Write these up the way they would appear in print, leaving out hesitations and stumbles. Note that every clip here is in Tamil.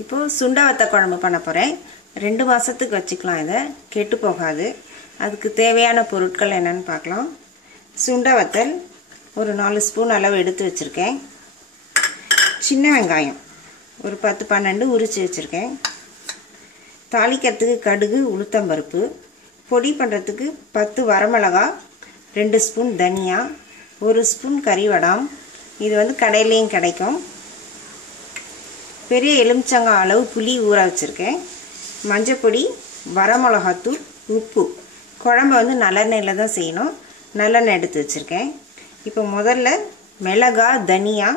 இப்போ சுண்டை வத்த குழம்பு பண்ண போகிறேன். 2 மாதத்துக்கு வச்சுக்கலாம். இதை கெட்டு போகாது. அதுக்கு தேவையான பொருட்கள் என்னென்னு பார்க்கலாம். சுண்டை வத்தல் ஒரு 4 ஸ்பூன் அளவு எடுத்து வச்சுருக்கேன். சின்ன வெங்காயம் ஒரு 10-12 உரித்து வச்சுருக்கேன். தாளிக்கிறதுக்கு கடுகு, உளுத்தம்பருப்பு. பொடி பண்ணுறதுக்கு 10 வரமிளகா, 2 ஸ்பூன் தனியா, 1 ஸ்பூன் கறிவடாம். இது வந்து கடையிலையும் கிடைக்கும். பெரிய எலுமிச்சங்காய் அளவு புளி ஊற வச்சுருக்கேன். மஞ்சப்பொடி, வரமிளகாத்தூள், உப்பு. குழம்பு வந்து நல்லெண்ணெயில் தான் செய்யணும். நல்லெண்ணெய் எடுத்து வச்சுருக்கேன். இப்போ முதல்ல மிளகா, தனியா,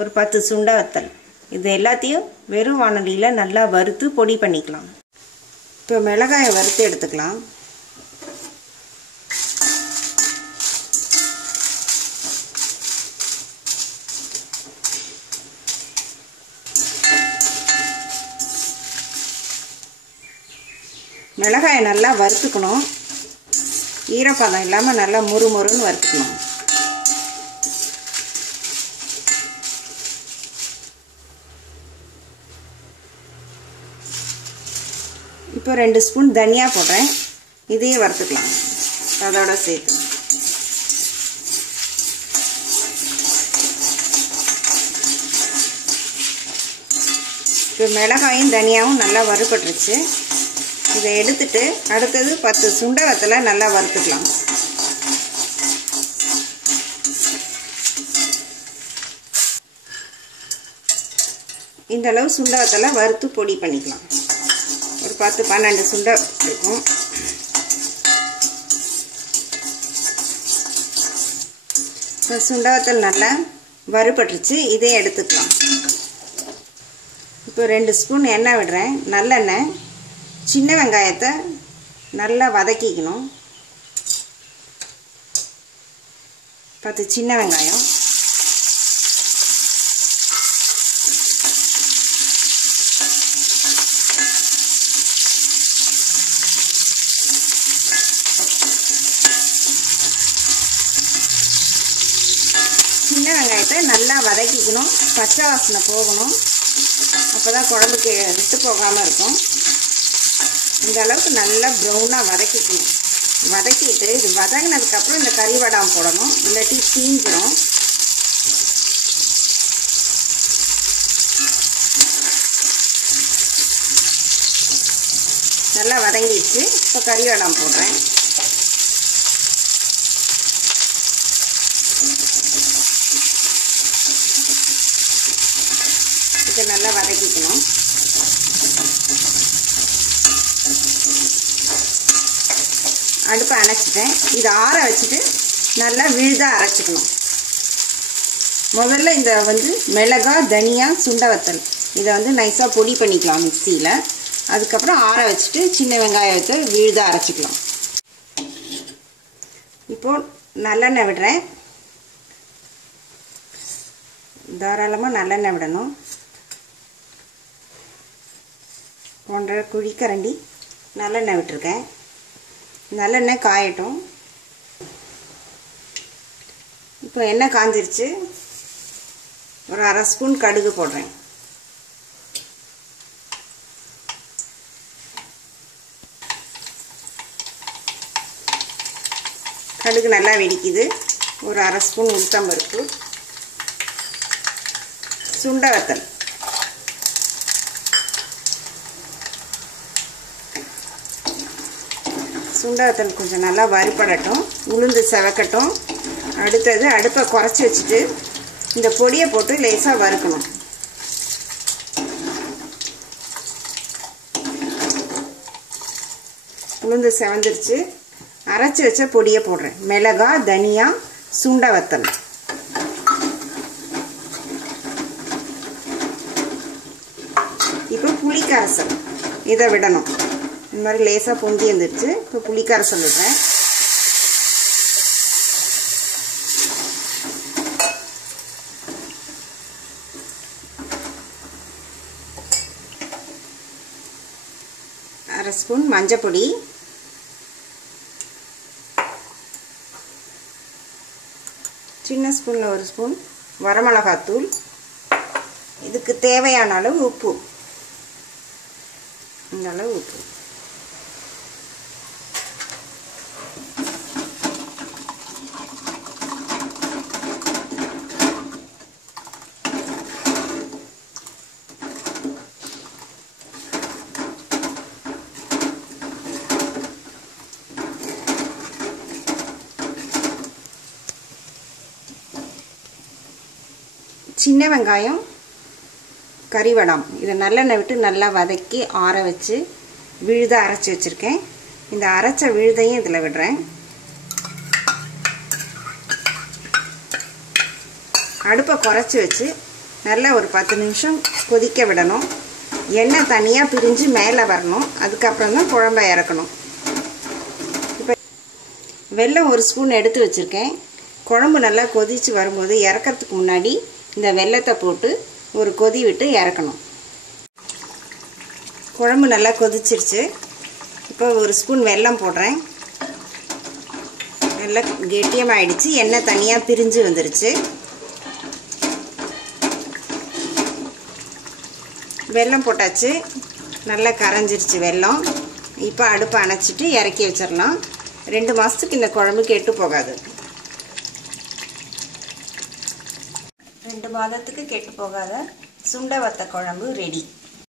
ஒரு 10 சுண்டை வத்தல், இது எல்லாத்தையும் வெறும் வாணலியில் நல்லா வறுத்து பொடி பண்ணிக்கலாம். இப்போ மிளகாயை வறுத்து எடுத்துக்கலாம். மிளகாயை நல்லா வறுத்துக்கணும். ஈரப்பதம் இல்லாமல் நல்லா முறுமுறுன்னு வறுத்துக்கணும். இப்போ 2 ஸ்பூன் தனியா போடுறேன். இதையும் வறுத்துக்கலாம் அதோட சேர்த்து. இப்போ மிளகாயும் தனியாவும் நல்லா வறுபட்டுருச்சு. இதை எடுத்துட்டு அடுத்தது 10 சுண்டை வத்தலை நல்லா வறுத்துக்கலாம். இந்த அளவு சுண்டை வத்தலை வறுத்து பொடி பண்ணிக்கலாம். ஒரு 10-12 சுண்டை இருக்கும். சுண்டை வத்தல் நல்லா வறுபட்டுருச்சு. இதை எடுத்துக்கலாம். இப்போ 2 ஸ்பூன் எண்ணெய் விடுறேன். நல்லெண்ணெய். சின்ன வெங்காயத்தை நல்லா வதக்கிக்கணும். 10 சின்ன வெங்காயம். சின்ன வெங்காயத்தை நல்லா வதக்கிக்கணும். பச்சை வாசனை போகணும். அப்போ தான் குழம்புக்கு விட்டு போகாமல் இருக்கும். இந்த அளவுக்கு நல்லா ப்ரௌனாக வதக்கிக்கணும். வதக்கிட்டு இது வதங்கினதுக்கப்புறம் இந்த கறிவடாம் போடணும். இல்லாட்டி தீஞ்சிடும். நல்லா வதங்கிடுச்சு. இப்போ கறிவடாம் போடுறேன். இதை நல்லா வதக்கிக்கணும். அடுப்பை அணைச்சிட்டேன். இதை ஆற வச்சுட்டு நல்லா விழுதாக அரைச்சிக்கணும். முதல்ல இந்த வந்து மிளகா, தனியா, சுண்டை வத்தல் இதை வந்து நைஸாக பொடி பண்ணிக்கலாம் மிக்சியில். அதுக்கப்புறம் ஆற வச்சுட்டு சின்ன வெங்காயத்தை விழுதாக அரைச்சிக்கலாம். இப்போது நல்லெண்ணெய் விடுறேன். தாராளமாக நல்லெண்ணெய் விடணும். 1.5 குழிக்கரண்டி நல்லெண்ணெய் விட்டுருக்கேன். நல்லெண்ணெய் காயட்டும். இப்போ எண்ணெய் காஞ்சிருச்சு. ஒரு 1/2 ஸ்பூன் கடுகு போடுறேன். கடுகு நல்லா வெடிக்குது. ஒரு 1/2 ஸ்பூன் உளுத்தம்பருப்பு, சுண்டை வத்தல், சுண்டை வத்தல் கொஞ்சம் நல்லா வறுபடட்டும். உளுந்து செவக்கட்டும். அடுத்தது அடுப்பை குறைச்சி வச்சுட்டு இந்த பொடியை போட்டு லேசாக வறுக்கணும். உளுந்து செவந்துருச்சு. அரைச்சி வச்ச பொடியை போடுறேன். மிளகா, தனியா, சுண்டை வத்தல். இப்போ புளிக்கரைசல் இதை விடணும். இந்த மாதிரி லேசாக பொங்கி வந்துடுச்சு. இப்போ புளிக்கரைசல் விடுறேன். அரை ஸ்பூன் மஞ்சப்பொடி, சின்ன ஸ்பூனில் 1 ஸ்பூன் வரமிளகாத்தூள், இதுக்கு தேவையான அளவு உப்பு. இந்த அளவு உப்பு. சின்ன வெங்காயம், கறிவடம் இதை நல்லெண்ணெய் விட்டு நல்லா வதக்கி ஆற வச்சு விழுத அரைச்சி வச்சுருக்கேன். இந்த அரைச்ச விழுதையும் இதில் விடுறேன். அடுப்பை குறைச்சி வச்சு நல்லா ஒரு 10 நிமிஷம் கொதிக்க விடணும். எண்ணெய் தனியாக பிரிஞ்சு மேலே வரணும். அதுக்கப்புறம் தான் குழம்பை இறக்கணும். இப்போ வெல்லம் 1 ஸ்பூன் எடுத்து வச்சுருக்கேன். குழம்பு நல்லா கொதித்து வரும்போது இறக்கிறதுக்கு முன்னாடி இந்த வெல்லத்தை போட்டு ஒரு கொதி விட்டு இறக்கணும். குழம்பு நல்லா கொதிச்சிருச்சு. இப்போ 1 ஸ்பூன் வெல்லம் போடுறேன். நல்லா கெட்டியமாகிடுச்சு. எண்ணெய் தனியாக பிரிஞ்சு வந்துருச்சு. வெல்லம் போட்டாச்சு. நல்லா கரைஞ்சிருச்சு வெல்லம். இப்போ அடுப்பை அணைச்சிட்டு இறக்கி வச்சிடலாம். 2 மாதத்துக்கு இந்த குழம்பு கெட்டு போகாது. 2 மாதத்துக்கு கெட்டு போகாத சுண்டை வத்த குழம்பு ரெடி.